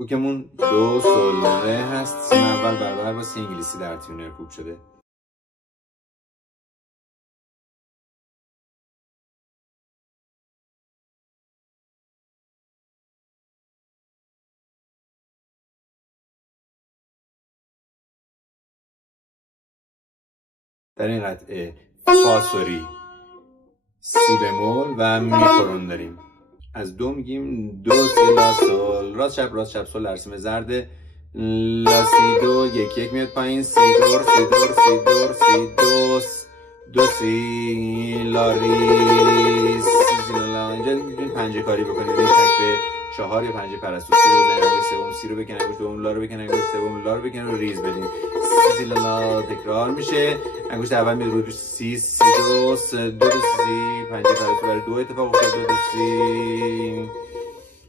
هوکمون دو سول ره هست. سیم اول برابر با سی انگلیسی در تیونر کوب شده. در این قطعه فا سوری، سی بمول و می کرون داریم. از دو میگیم دو سی لا سول، راست چپ سول در سیم زرد، لا سی دو یک یک میاد پایین، سی دور سی دور سی دور سی دوس، دو سی لا ری سی لا. اینجا میتونید پنجه کاری بکنید، این تک به چهار یا پنجه پرستو، سی رو بزنید انگوش سوم، سی رو بکنید انگوش دوم، لا رو بکنید انگوش سوم، لا رو بکنید و ریز بدین. سی لا تکرار میشه. انگشت اول میاد روی سی سی دوس، دو سی پنجه پرستو برای دو اتفاق افتاد، دو سی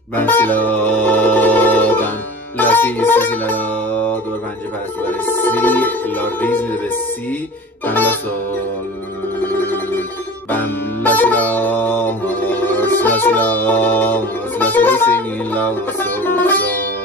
بم سی لا بم لا سی لا دو پنجه پرستو برای سی، لا ریز میده به سی، بم لا سول بم لا سی لا سی لا سی لا سی لا سی لا سول